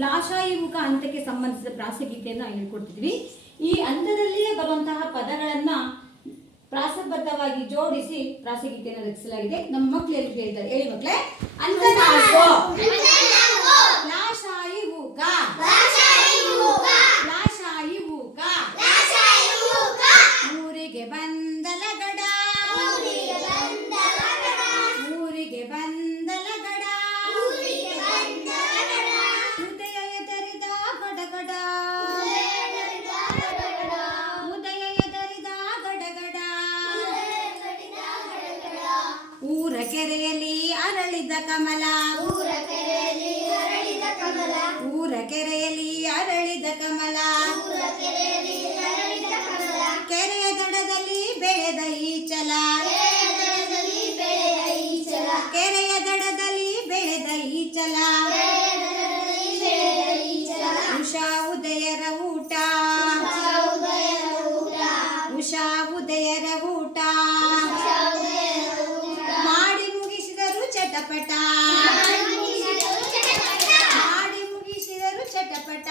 ಲಾಶಾಯಿಮುಖ ಹಂತಕ್ಕೆ ಸಂಬಂಧಿಸಿದ ಪ್ರಾಸಗೀತೆಯನ್ನು ಹೇಳ್ಕೊಡ್ತಿದ್ವಿ. ಈ ಹಂತದಲ್ಲಿಯೇ ಬರುವಂತಹ ಪದಗಳನ್ನ ಪ್ರಾಸಬದ್ಧವಾಗಿ ಜೋಡಿಸಿ ಪ್ರಾಸಗೀತೆಯನ್ನು ರಚಿಸಲಾಗಿದೆ. ನಮ್ಮ ಮಕ್ಕಳು ಎಲ್ಲಿ ಹೇಳಿದ್ದಾರೆ ಹೇಳಿ ಮಕ್ಕಳೇ. ಹಂತ 4 ಲಾಶಾಯಿಮುಖ. ಊರಿಗೆ ಬಂದಲಗಡ, ಊರಿಗೆ ಬಂದಲಗಡ, ಉದಯ ಎದರಿದ ಗಡಗಡ, ಉದಯ ಎದರಿದ ಗಡಗಡ, ಊರ ಕೆರೆಯಲ್ಲಿ ಅರಳಿದ ಕಮಲ, ಊರ ಕೆರೆಯಲ್ಲಿ ಅರಳಿದ ಕಮಲ, ಕೆರೆಯ ದಡದಲ್ಲಿ ಬೆಳೆದ ಈಚಲ, ಕೆರೆಯ ದಡದಲ್ಲಿ ಬೆಳೆದ ಈಚಲ, ಉಷಾ ಉದಯರ ಊಟ, ಉಷಾ ಉದಯರ ಊಟ, ಮಾಡಿ ಮುಗಿಸಿದರು ಚಟಪಟ, ಮಾಡಿ ಮುಗಿಸಿದರು ಚಟಪಟ.